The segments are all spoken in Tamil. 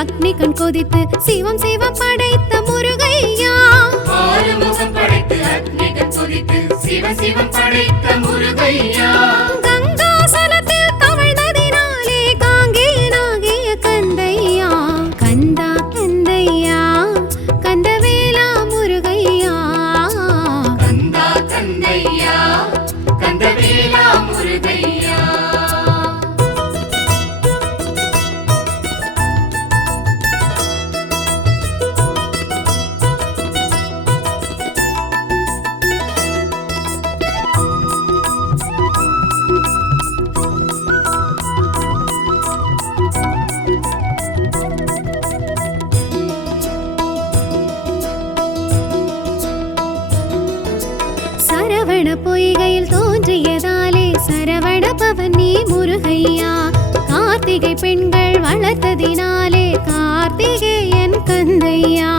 அக்னி கண் கொதித்து சிவம் சிவம் படைத்த முருகையா. ஆறுமுகம் படைத்து அக்னி கண் கொதித்து சிவம் சிவம் படைத்த முருகையா. கங்காசலத்தில் தவழ்ந்ததினாலே காங்கேயனாகிய கந்தையா. கந்தா கந்தையா கந்தவேலா முருகையா. கந்தா கந்தையா கந்தவேலா முருகையா. சரவண பொய்கையில் தோன்றியதாலே சரவண பவனி முருகையா. கார்த்திகை பெண்கள் வளர்த்ததினாலே கார்த்திகேயன் கந்தையா.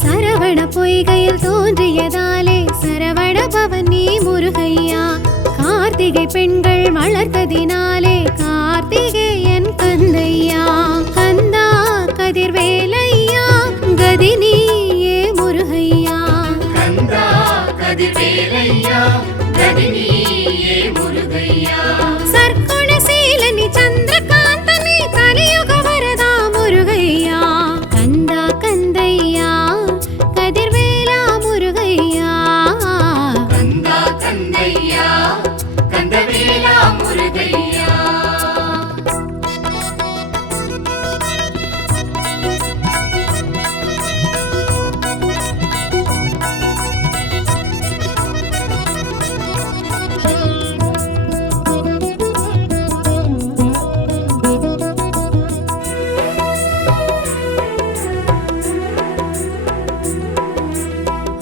சரவண பொய்கையில் தோன்றியதாலே சரவண பவனி முருகையா. கார்த்திகை பெண்கள் வளர்த்ததினாலே கார்த்திகேயன் கந்தையா. கந்தா கதிர்வேலையா கதினியே முருகையா. கந்தா கதிர்வேலையா கதினியே முருகையா. சற்குணசீலனி சந்திரகாந்தனி கலியுக வரதா முருகையா. கந்தா கந்தையா கதிர்வேலா முருகையா. கந்தா கந்தையா கந்தவேலா முருகையா.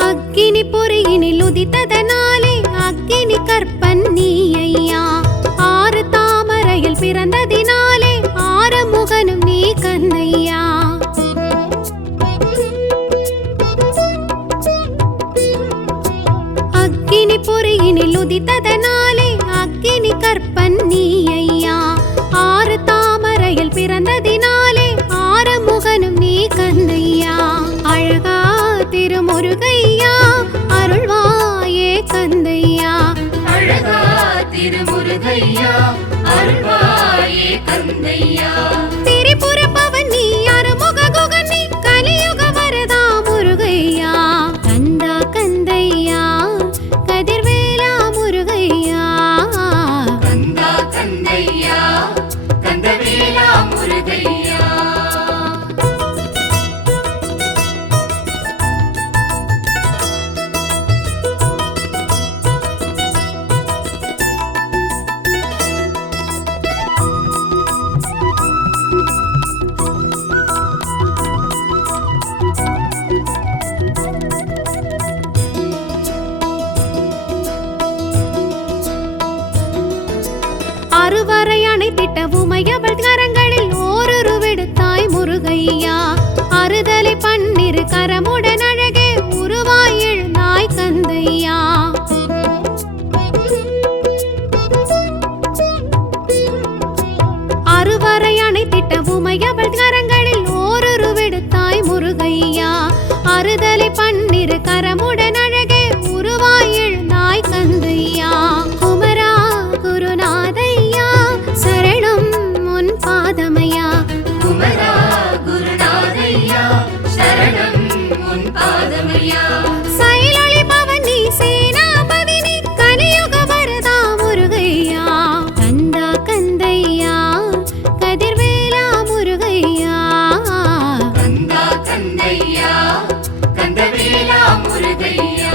அக்கினி பொறியினில் உதித்ததனாலே அக்கினி கற்பன் நீ ஐயா. ஆறு தாமரையில் பிறந்ததினாலே ஆறுமுகனும் நீ கந்தையா. அக்கினி பொறியினில் உதித்ததனாலே அக்கினி கற்பன் நீ ஐயா. ஆறு தாமரையில் பிறந்ததினாலே ஆறுமுகனும் நீ கந்தையா. அழகா திருமுருகையா அருள்வாயே கந்தையா. அழகா திருமுருகையா அருள்வாயே கந்தையா. திரிபுர பவனி அருமுக குகனி கலியுக வரதா முருகையா. கந்தா கந்தையா கதிர்வேலா முருகையா. கந்தா கந்தையா கந்தவேலா முருகையா. அறுவரை அணைத்திட்ட உமையவள் கரங்களில் ஓருருவெடுத்தாய் முருகையா. அறுதலை பன்னிரு கரமுடன் அழகே உருவாய் எழுந்தாய் கந்தையா. அறுவரை அணைத்திட்ட உமையவள் கரங்களில் ஓருருவெடுத்தாய் முருகையா. அறுதலை பன்னிரு கரமுடன் அழகே உருவாய் எழுந்தாய் கந்தையா. குமரா குருநாதையா சரணம் உன் பாதமையா. குமரா குருநாதையா சரணம் உன் பாதமையா. சைலொளி பவனி சேனாபதினி கலியுக வரதா முருகையா. கந்தா கந்தையா கதிர்வேலா முருகையா. கந்தா கந்தையா கந்தவேலா முருகையா.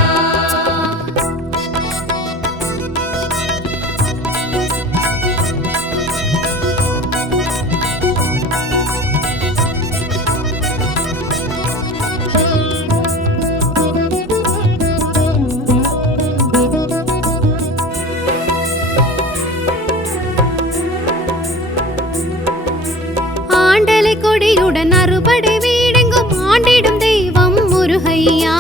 ஆண்டலை கொடியுடன் அறுபடை வீடெங்கும் ஆண்டிடும் தெய்வம் முருகையா.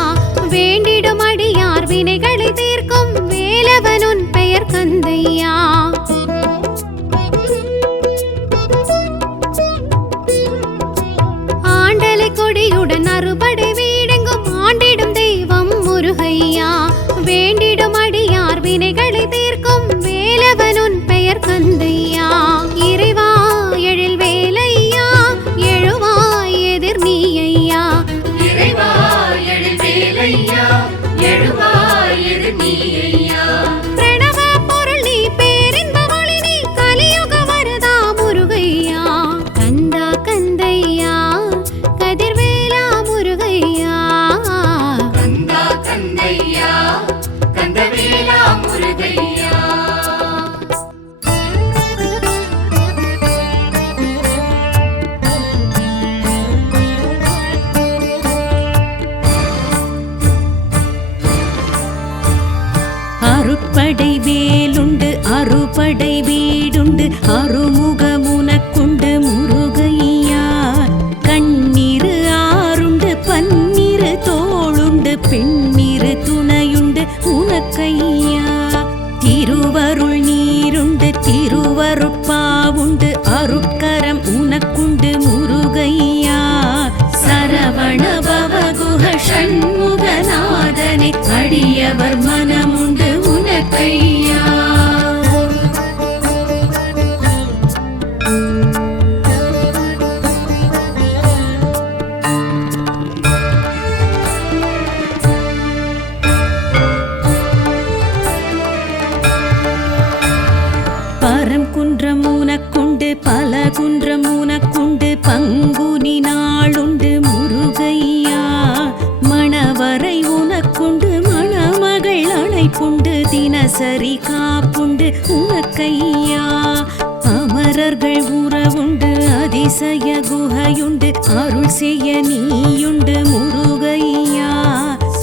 வேண்டிடும் அடியார் வினைகளை தீர்க்கும் வேலவனுன் பெயர் கந்தையா. சண்முகநாதனை அடியவர் மனமுண்டு உனக்கையா. பரம் குன்றம் உனக்குண்டு பல குன்றம் உனக்குண்டு பங்குனி நாளுண்டு முருகையா. மணவரை உனக்குண்டு மணமகள் அழைப்புண்டு தினசரி காப்புண்டு உனக்கையா. அமரர்கள் உறவுண்டு அதிசய குகையுண்டு அருள் செய்ய நீயுண்டு முருகையா.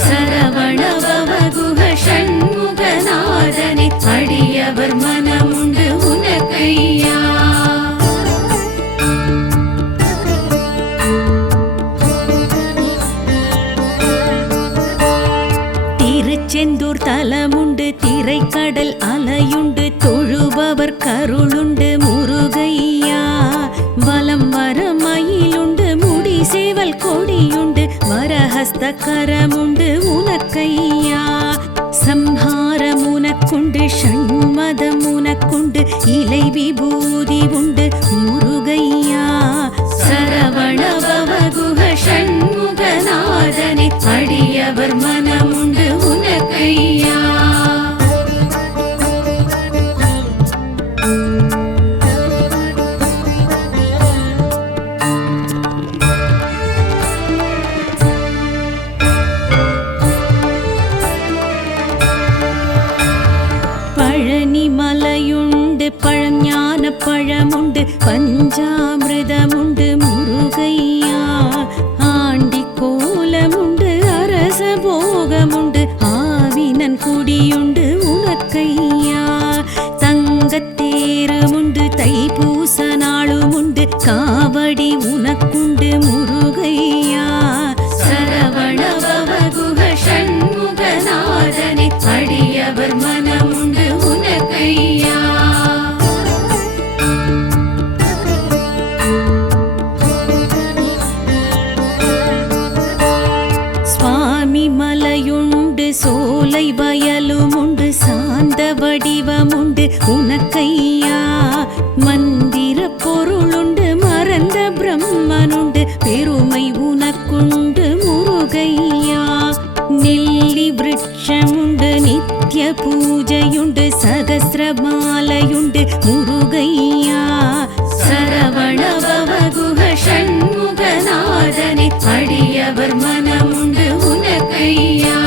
சரவண பவகுஹ சண்முகநாதனை அடியவர் மனமுண்டு உனக்கையா. திருச்செந்தூர் தலமுண்டு திரைக்கடல் அலையுண்டு தொழுபவர் கருளுண்டு முருகையா. வலம் வர மயிலுண்டு முடி சேவல் கொடியுண்டு வரஹஸ்த கரமுண்டு உனக்கையா. சம்ஹாரம் உனக்குண்டு ஷண்மதம் உனக்குண்டு இலை விபூதி உண்டு முருகையா. சரவண பவகுஹ சண்முகநாதனை அடியவர் மனமுண்டு உனக்கையா. பழனி மலையுண்டு பழஞான பழமுண்டு பஞ்சாமிர்தமுண்டு முருகையா. ஆண்டி கோலமுண்டு அரச போகமுண்டு ஆவினன் குடியுண்டு உனக்கையா. தங்கத்தேருமுண்டு தைப்பூச நாளுமுண்டு காவடி உனக்குண்டு முருகையா. சரவண பவகுஹ சண்முகநாதனை அடியவர் மனமுண்டு உனக்கையா. சுவாமி மலையுண்டு சோலை வயலுமுண்டு சாந்த வடிவமுண்டு உனக்கையா. மந்திர பொருளுண்டு மறந்த பிரம்மனுண்டு பெருமை உனக்குண்டு முருகையா. நெல்லி விருட்சமுண்டு நித்ய பூஜையுண்டு சகஸ்ரமாலையுண்டு முருகையா. சரவண பவகுஹ சண்முகநாதனை அடியவர் மனமுண்டு உனக்கையா.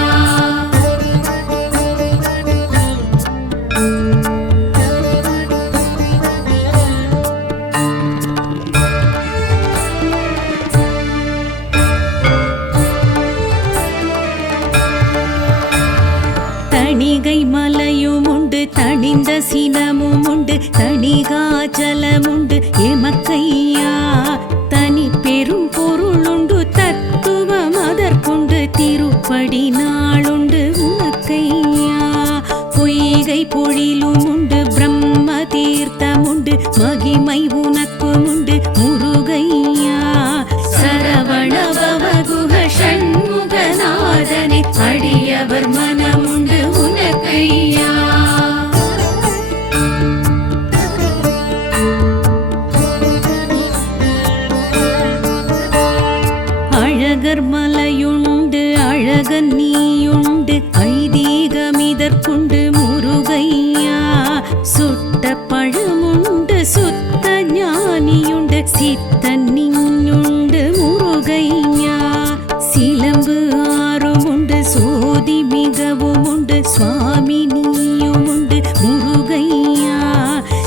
தணிகை மலையுமுண்டு தணிந்த சினமுமுண்டு தணிகாச்சலமுண்டு எமக்கையா. தனி பெரும் பொருளுண்டு தத்துவம் அதற்குண்டு திருப்படி நாளுண்டு உனக்கையா. பொய்கை பொழிலுமுண்டு பிரம்ம தீர்த்தமுண்டு மகிமை உனக்குமுண்டு முருகையா. சரவண பவகுஹ சண்முகநாதனை அடியவர் மனமுண்டு உனக்கையா. அழகர் மலையுண்டு அழகன் நீயுண்டு ஐதீகமிதற்குண்டு முருகையா. சுட்ட பழமுண்டு சுத்த ஞானியுண்டு சித்தன் நீயுண்டு முருகையா. சிலம்பு ஆறுமுண்டு சோதி மிகவும் உண்டு சுவாமி நீயுமுண்டு முருகையா.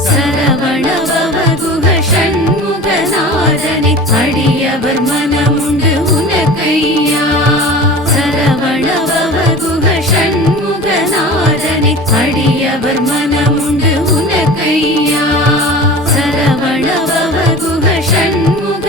சரவண பவகுஹ சண்முகநாதனை அடியவர் மனமுண்டு உனக்கையா. சரவண பவகுஹ சண்முகநாதனை அடியவர் மனமுண்டு உனக்கையா. சரவண பவகுஹ சண்முக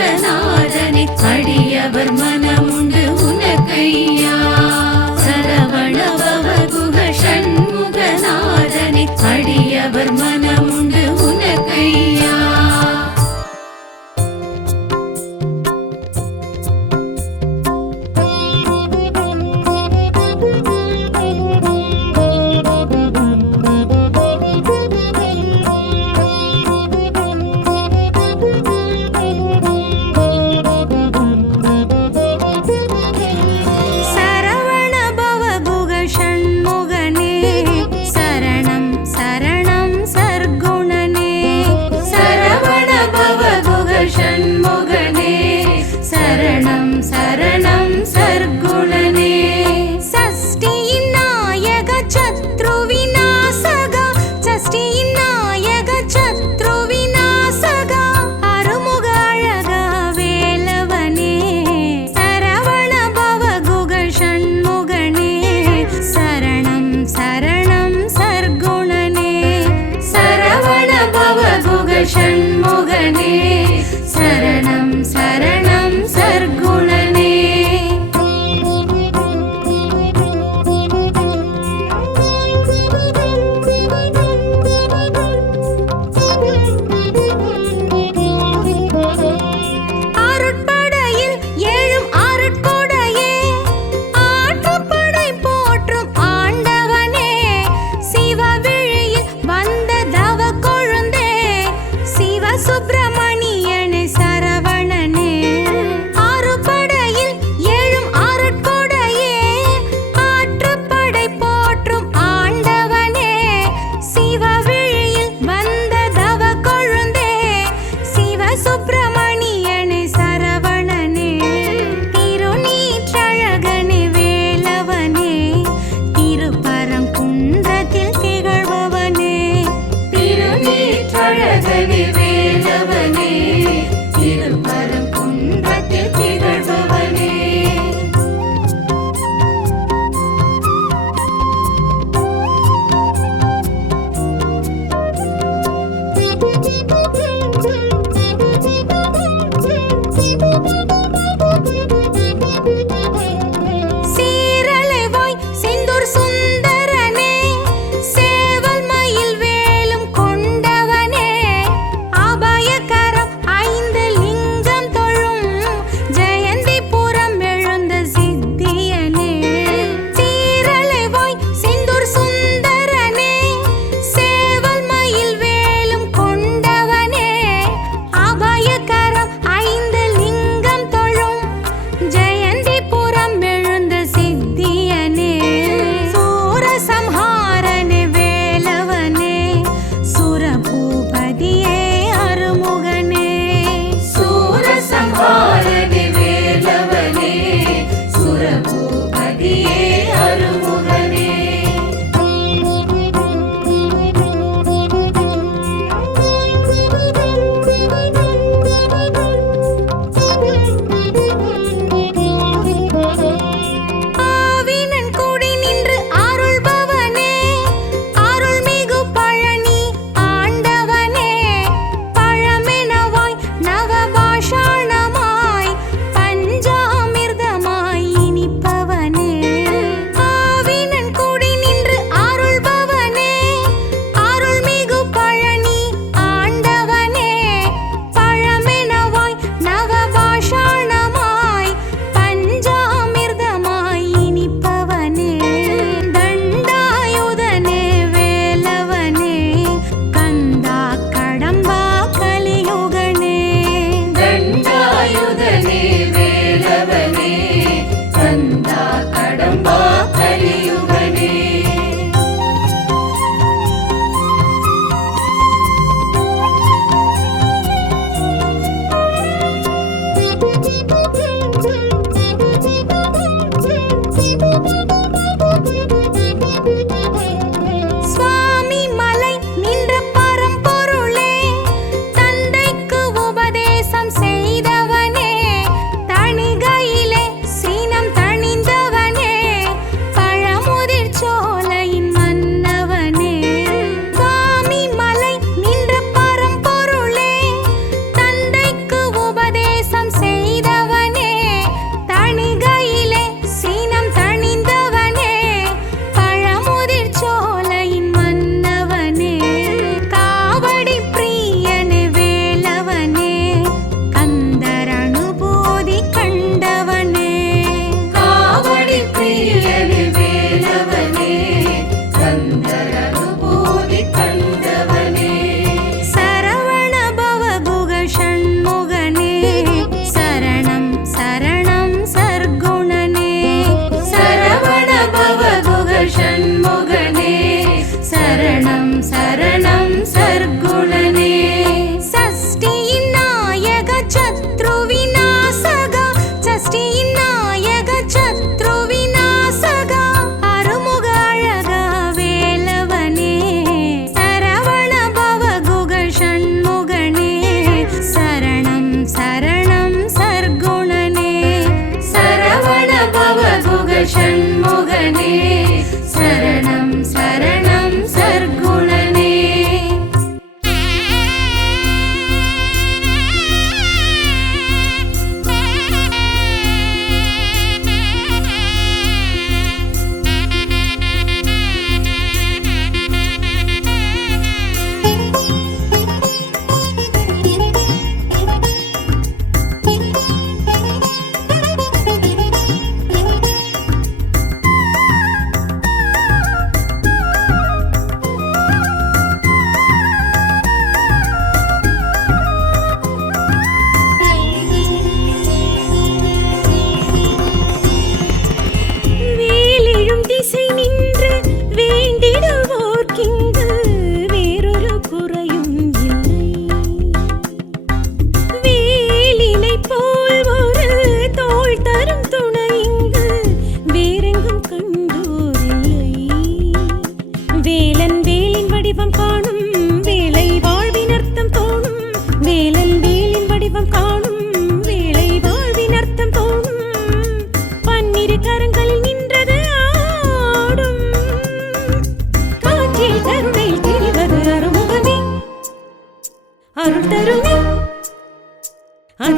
சுப்பிரமணியனே சரவணனே திருநீற்றழகனே வேலவனே திருப்பரங்குன்றத்தில் திகழ்பவனே திருநீற்றழகனே வேலவனே திருப்பரங்குன்றத்தில் திகழ்பவனே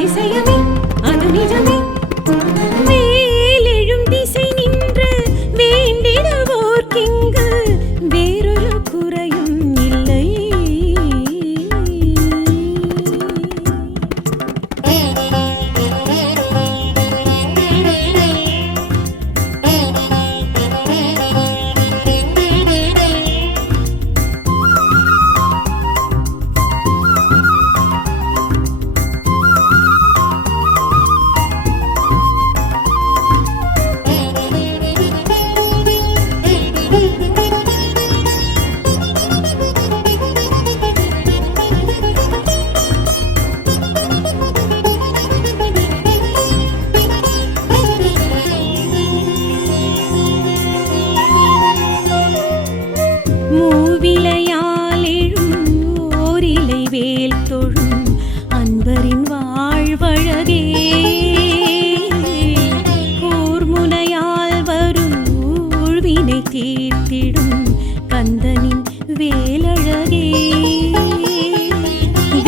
அதிசயமே அது நிஜமே மேலெழும் திசை நின்று வேண்டிடுவோர்க்கிங்கு வேறொரு குறையும் இல்லை. மூவிலையாலெழும் ஓரிலை வேல் தொழும் அன்பரின் வாழ்வழகே கூர்முனையால் வரும் ஊழ்வினை தீர்த்திடும் கந்தனின் வேலழகே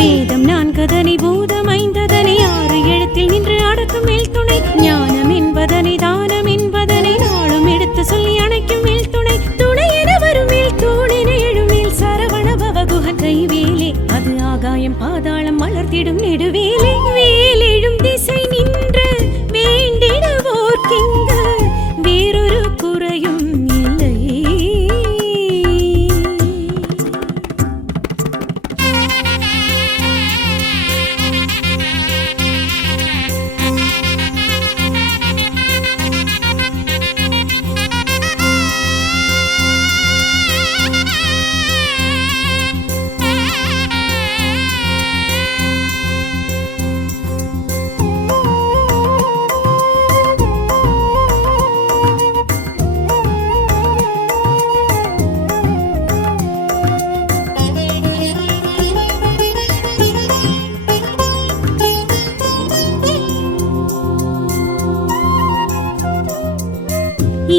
வேதம் நான்கதனை பூதம் ஐந்ததனை ஆறு எழுத்தில் நின்று அடக்கும் மேல் துணை ஞானம் என்பதனை தானம் என்பதனை நாளும் எடுத்து சொல்லி அணைக்கும் மேல் துணை துணை என வரும் மேல் தூணின எழுமேல் சரவண பவகுகன் கைவேலே அது ஆகாயம் பாதாளம் மலர்த்திடும் நெடுவேலே வேலெழும் திசை நின்று வேண்டிடுவோர்க்கிங்கு வேறொரு குறையும் இல்லை.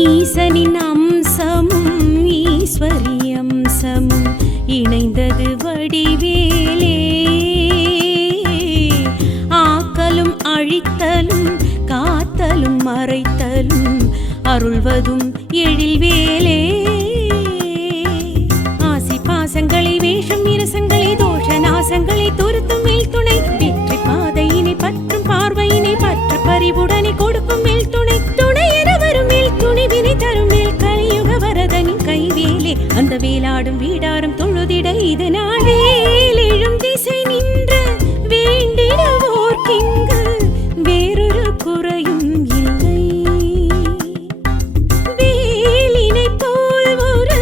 ஈசனின் அம்சமும் ஈஸ்வரி அம்சமும் இணைந்தது வடிவேலே ஆக்கலும் அழித்தலும் காத்தலும் மறைத்தலும் அருள்வதும் எழில்வேலே ஆசி பாசங்களை வேஷம் இரசங்களை தோஷ நாசங்களை துருத்தும் மேல் துணை வெற்றி பாதையினை பற்றும் பார்வையினை பற்று பறிவுடனே கொடுக்கும் மேல் துணை துணை என வரும் மேல் துணிவினை தரும் மேல் கலியுக வரதனின் கைவேலே அந்த வேலாடும் வீடாரும் தொழுதிட இது நாள் வேலெழும் திசை நின்று வேண்டிடுவோர்க்கிங்கு வேறொரு குறையும் இல்லை. வேலினை போல் ஒரு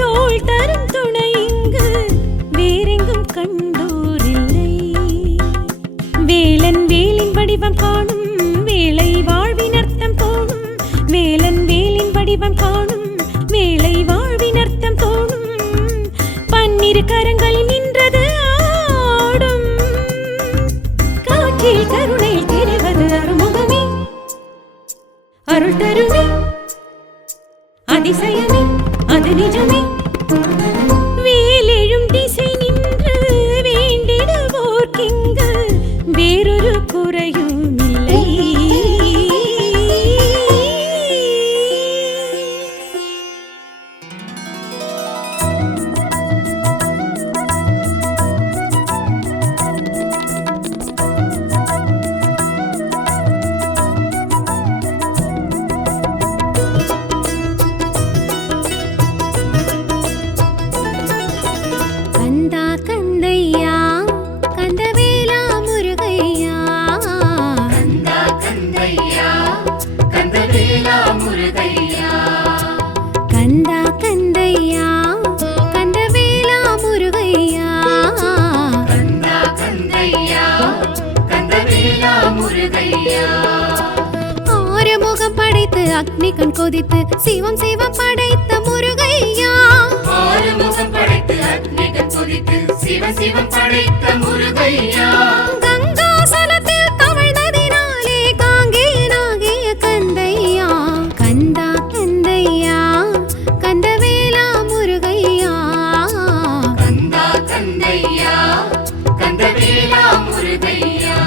தோள் தரும் துணை இங்கு வேறெங்கும் கண்டோரில்லை. வேலன் வேலின் வடிவம் காணும் வேலை வாழ்வின் அர்த்தம் தோணும் வேலன் வேலின் வடிவம் காணும் வேலை வாழ்வின் அர்த்தம் தோணும் பன்னிரு கரங்களில் நின்றது ஆடும் காற்றில் கருணை தெரிவது அருமுகமே அருள் தருமே அதிசயமே அது நிஜமே வேலெழும் திசை நின்று வேண்டிடுவோர்க்கிங்கு வேறொரு குறையும் இல்லை. கந்தா கந்தையா கந்தவேலா முருகையா கந்தா கந்தையா கந்தவேலா முருகையா கந்தா கந்தையா கந்தவேலா முருகையா கந்தா கந்தையா கந்தவேலா முருகையா ஆறுமுகம் படைத்து அக்னி கண் கொதித்து சிவம் சிவம் படைத்த முருகையா ஆறுமுகம் படைத்து அக்னிகள் கொதித்து சிவ சிவம் படைத்த முருகையா கங்காசலத்தில் தவழ்ந்ததினாலே காங்கேயனாகிய கந்தையா கந்தா கந்தையா கந்தவேலா முருகையா கந்தா கந்தையா கந்தவேலா முருகையா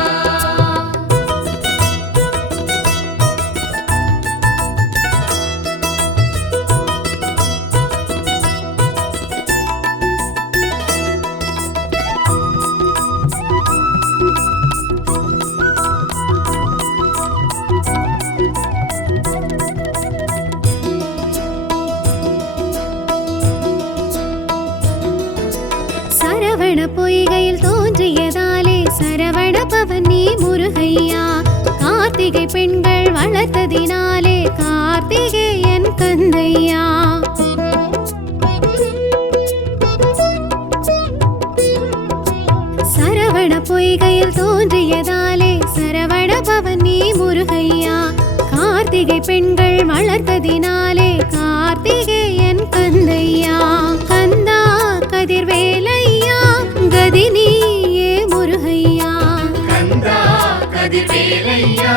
கதிர்வேலையா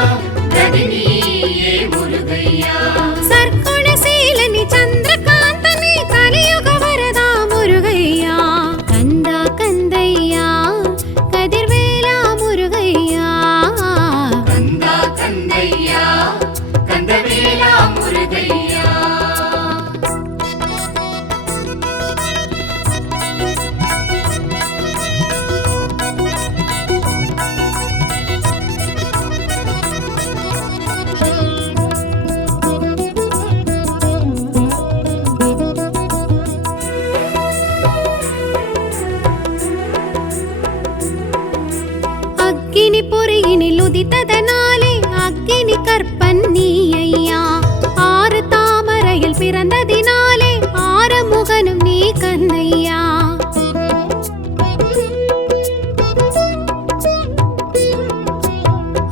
கதினியே முருகையா சர்க்குணசீலனி சந்திரகாந்தனி கலியுக வரதா முருகையா கந்தா கந்தையா கதிர்வேலா முருகையா கந்தா கந்தையா கந்தவேலா முருகையா அக்கினி பொறியினில் உதித்ததனாலே அக்கினி கற்பன் நீ ஐயா ஆறு தாமரையில் பிறந்ததினாலே ஆறுமுகனும் நீ கந்தையா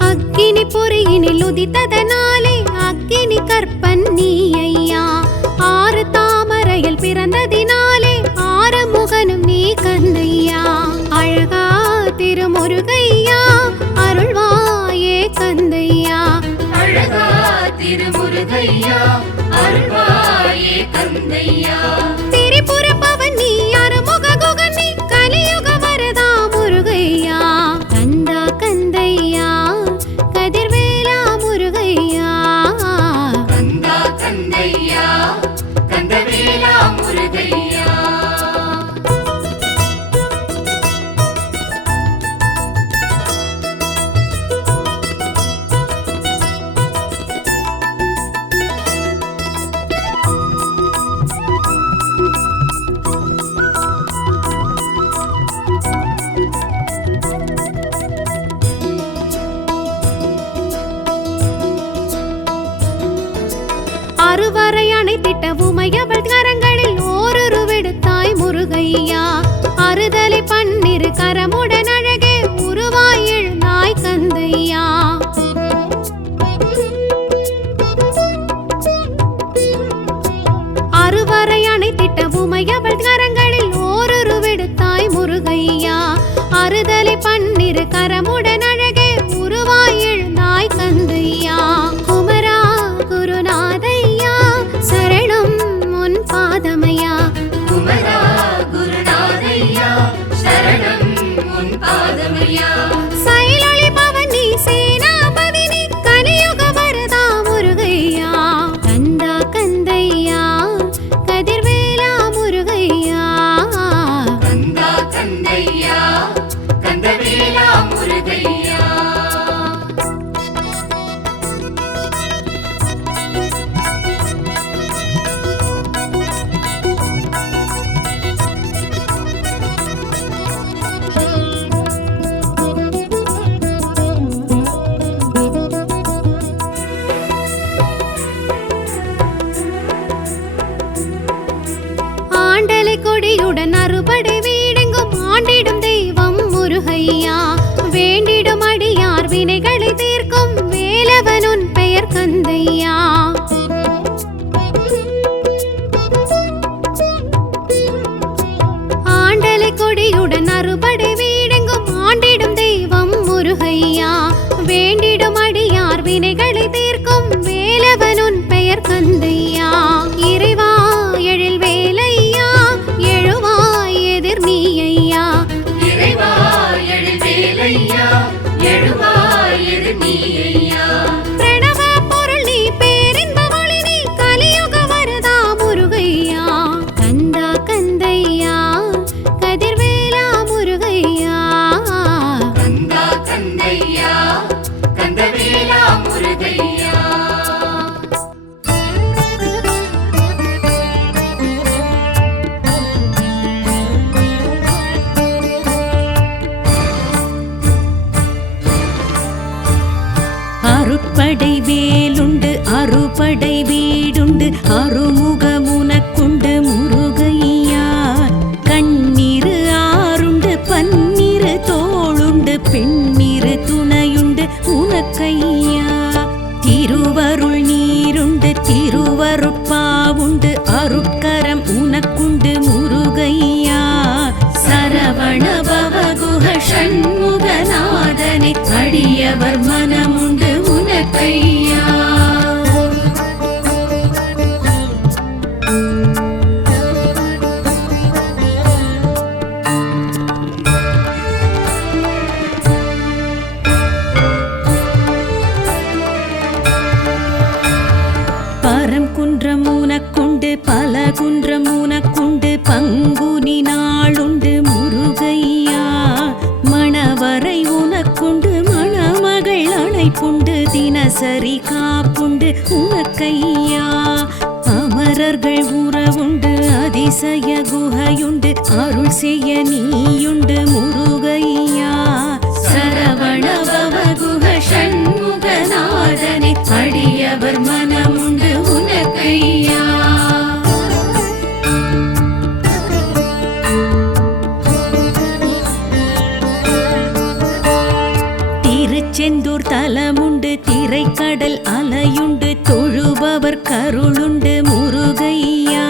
அக்கினி பொறியினில் உதித்ததனாலே அக்கினி கற்பன் நீ ஐயா ஆறு தாமரையில் பிறந்ததினாலே ஆறுமுகனும் நீ கந்தையா அழகா திருமுருகையா அருள்வாயே கந்தையா அழகா திருமுருகையா அருள்வாயே கந்தையா திரிபுர பவனி அருமுக குகனி கலியுக வரதா முருகையா கந்தா கந்தையா கதிர்வேலா முருகையா கந்தா கந்தையா கந்தவேலா முருகையா அறுவரை அணைத்திட்ட உமையவள் கரங்களில் ஓருருவெடுத்தாய் முருகையா அறுதலை பன்னிரு கரமுடன் அழகே உருவாய் எழுந்தாய் கந்தையா அறுவரை அணைத்திட்ட உமையவள் கரங்களில் ஓருருவெடுத்தாய் முருகையா அறுதலை பன்னிரு கரமுடன் அழகே உருவாய் எழுந்தாய் கந்தையா குமரா குருநாதையா சரணம் உன் பாதமையா குமரா குருநாதையா சரணம் உன் பாதமையா சைலொளி பவனி சேனாபதினி கலியுக வரதா முருகையா கந்தா கந்தையா கதிர்வேலா முருகையா கந்தா கந்தையா கந்தவேலா முருகையா ஆண்டலை கொடியுடன் அறுபடை வீடெங்கும் ஆண்டிடும் தெய்வம் முருகையா வேண்டிடும் அடியார் வினைகளை தீர்க்கும் வேலவனுன் பெயர் கந்தையா ஆண்டலை கொடியுடன் அறுபடை வீடெங்கும் ஆண்டிடும் தெய்வம் முருகையா வேண்டிடும் அடியார் வினைகளை தீர்க்கும் வேலவனுன் பெயர் கந்தையா இறைவா எழில் வேலையா எழுவாய் எதிர் நீ ஐயா இறைவா எழுவேலையா எழுவாய் எது நீயா பிரணவ பொருள் நீ பேரின்ப ஒளி நீ கலியுக வரதா முருகையா கந்தா கந்தையா கதிர்வேலா முருகையா கந்தா கந்தையா கந்தவேலா முருகையா அறுபடை வேலுண்டு அறுபடை வீடுண்டு அறுமுகமுனக்குண்டு முருகையா கண்ணீரு ஆறுண்டு பன்னிரு தோளுண்டு பெண்ணிரு துணையுண்டு உனக்கையா திருவருள் நீருண்டு திருவருட்பாவுண்டு அருட்கரம் உனக்குண்டு முருகையா சரவண பவகுஹ ஷண்முகநாதனை அடிய அடியவர் மனமுண்டு உனக்கையா. பரம் குன்றம் உனக்குண்டு பல குன்றம் உனக்குண்டு பங்குனி நாளுண்டு முருகையா. மணவரை உனக்குண்டு மணமகள் அழைப்புண்டு தினசரி காப்புண்டு உனக்கையா. அமரர்கள் உறவுண்டு அதிசய குகையுண்டு அருள் செய்ய நீயுண்டு முருகையா. சரவண பவகுக ஷண்முகநாதனே அடியவர் மனமுண்டு உனக்கையா. திருச்செந்தூர் தலமுண்டு திரைக்கடல் அலையுண்டு தொழுபவர் கருளுண்டு முருகையா.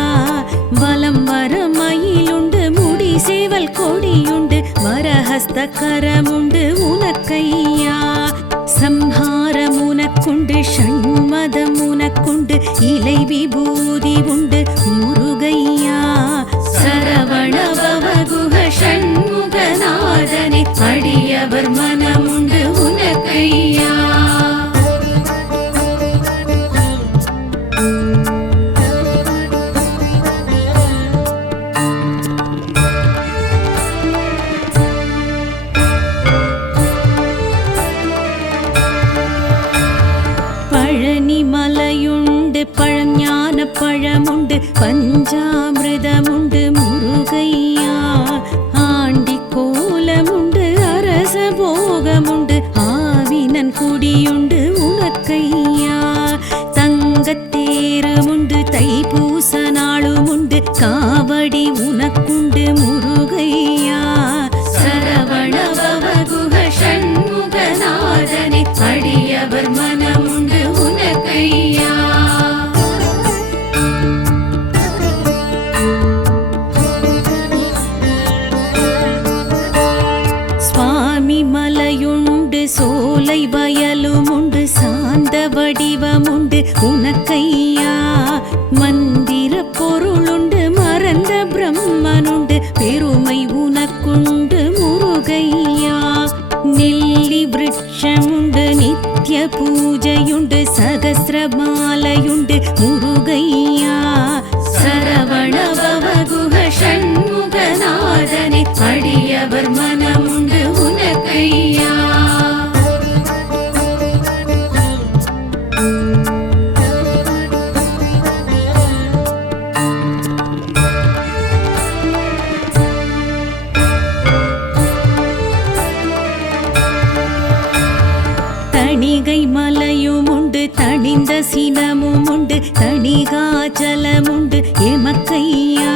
வலம் வர மயிலுண்டு முடி சேவல் கொடியுண்டு வரஹஸ்த கரமுண்டு உனக்கையா. சம்ஹாரம் உனக்குண்டு ஷண்மதம் உனக்குண்டு இலை விபூதி உண்டு முருகையா. சரவண பவகுக ஷண்முகநாதனே அடியவர் மனமுண்டு உனக்கையா. பழனி மலையுண்டு பழஞான பழமுண்டு பஞ்சாமிர்தமுண்டு முருகையா. ஆண்டி கோலமுண்டு அரச போகமுண்டு ஆவினன் குடியுண்டு உனக்கையா. தங்கத்தேருமுண்டு தைப்பூச நாளுமுண்டு காவடி உனக்குண்டு முருகையா. சரவண பவகுக ஷண்முகநாதனே அடியவர் மனமுண்டு உனக்கையா. சுவாமி மலையுண்டு சோலை வயலுமுண்டு சாந்த வடிவமுண்டு உனக்கையா. மந்திர பொருளுண்டு மறந்த பிரம்மனுண்டு பெருமை உனக்குண்டு முருகையா. நெல்லி விருட்சமுண்டு நித்ய பூஜையுண்டு சகஸ்ரமாலையுண்டு முருகையா. சரவண பவகுக ஷண்முகநாதனே அடியவர் மனமுண்டு உனக்கையா. தணிகை மலையுமுண்டு தணிந்த சினமுமுண்டு தணிகாச்சலமுண்டு எமக்கையா.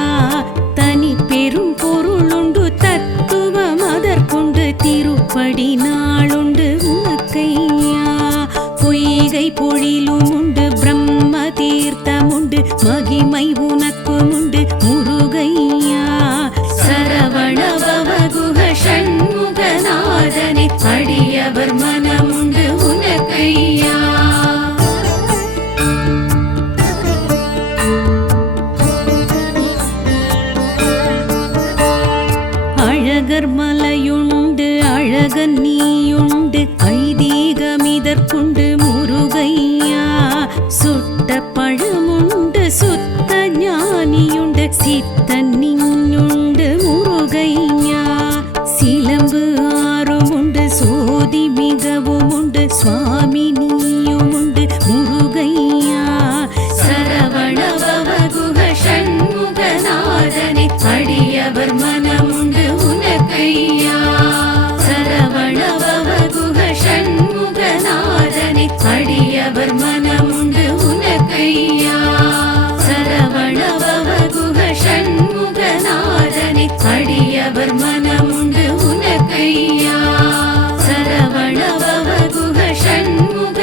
தனி பெரும் பொருளுண்டு தத்துவம் அதற்குண்டு திருப்படி நாளுண்டு உனக்கையா. பொய்கை பொழிலுமுண்டு பிரம்ம தீர்த்தமுண்டு மகிமை உனக்குமுண்டு முருகையா. சரவண பவகுக ஷண்முகநாதனே அடியவர் மனமுண்டு உனக்கையா. அழகர் மலையுண்டு அழகன் நீயுண்டு ஐதீகமிதற்குண்டு முருகையா. சுட்ட பழமுண்டு சுத்த ஞானியுண்டு சித்தன் நீயுண்டு முருகையா. சிலம்பு ஆறுமுண்டு சோதி மிகவும் உண்டு சுவாமி நீயுமுண்டு முருகையா. சரவண பவகுக ஷண்முகநாதனே அடியவர் மனமுண்டு உனக்கையா. சரவண பவகுக ஷண்முகநாதனே அடியவர் மனமுண்டு உனக்கையா. சரவண பவகுக ஷண்முகநாதனே அடியவர் மனமுண்டு உனக்கையா. சரவண பவகுக ஷண்முக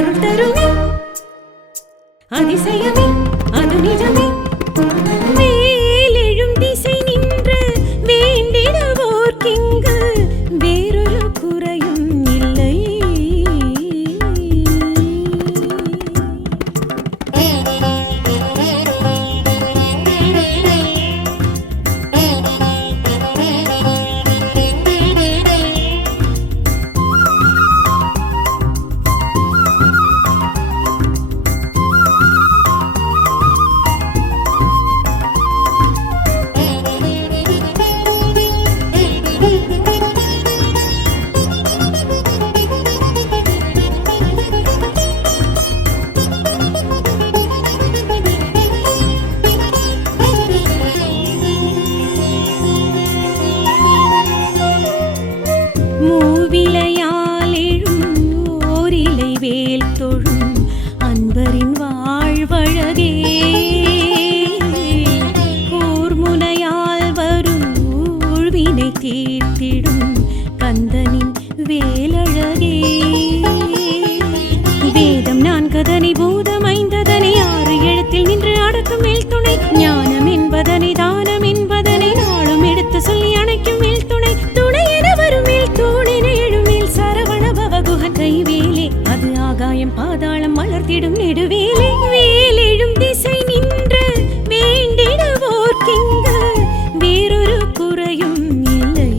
அருள் தருமே அதிசயமே அது நிஜமே மேலெழும் திசை நின்று வேண்டிடுவோர்க்கிங்கு வேறொரு குறையும் இல்லை. மூவிலையாலெழும் ஓரிலை வேல் தொழும் அன்பரின் வாழ்வழகே கூர்முனையால் வரும் ஊழ்வினை தீர்த்திடும் கந்தனின் வேலழகே வேதம் நான்கதனை பூதம் ஐந்ததனை ஆறு எழுத்தில் நின்று அடக்கும் மேல் துணை ஞானம் என்பதனை தானம் என்பதனை நாளும் எடுத்து சொல்லி அணைக்கும் மேல் துணை துணை என வரும் மேல் தூணினை எழுமேல் சரவண பவகுகன் கைவேலே அது ஆகாயம் பாதாளம் மலர்த்திடும் நெடுவேலே வேலெழும் திசை நின்று வேண்டிடுவோர்க்கிங்கு வேறொரு குறையும் இல்லை.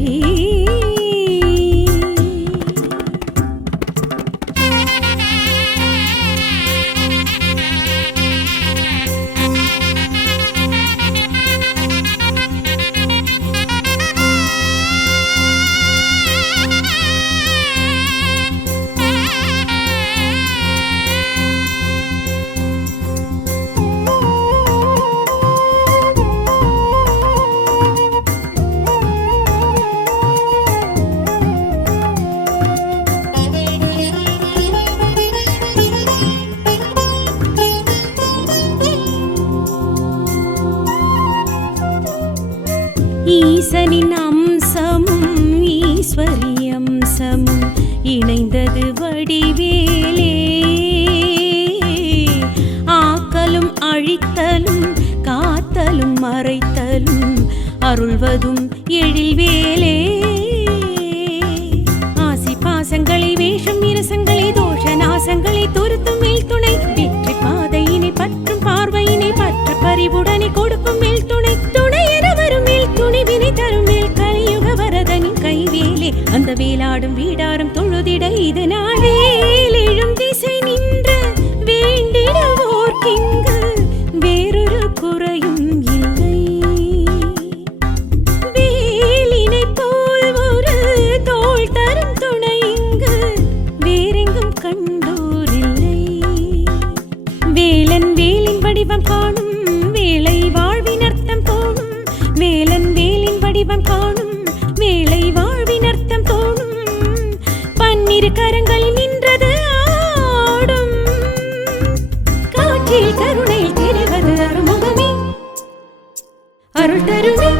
ஈசனின் அம்சமும் ஈஸ்வரி அம்சமும் இணைந்தது வடிவேலே ஆக்கலும் அழித்தலும் காத்தலும் மறைத்தலும் அருள்வதும் எழில்வேலே ஆசி பாசங்களை வேஷம் இரசங்களை தோஷ நாசங்களை துருத்தும் மேல் துணை வெற்றி பாதையினை பற்றும் பார்வையினை பற்ற பறிவுடனே கொடுக்கும் மேல் துணை துணை என வரும் மேல் துணிவினை தரும் மேல் கலியுக வரதனின் கைவேலே அந்த வேலாடும் வீடாரும் தொழுதிட இது நாளேலெழும் திசை நின்று வேண்டிடுவோர்க்கிங்கு வேறொரு குறையும் இல்லை. வேலினை போல் ஒரு தோள் தரும் துணை இங்கு வேறெங்கும் கண்டோரில்லை. வேலன் வேலின் வடிவம் காணும் வேளை வாழ்வின் அர்த்தம் தோணும் வேலன் வேலின் வடிவம் காணும் வேளை வாழ்வின் அர்த்தம் தோணும் பன்னிரு கரங்களில் நின்றது ஆடும் காற்றில் கருணையில் தெரிவது அருமுகமே அருள் தருமே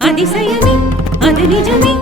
அதிசயமே அது நிஜமே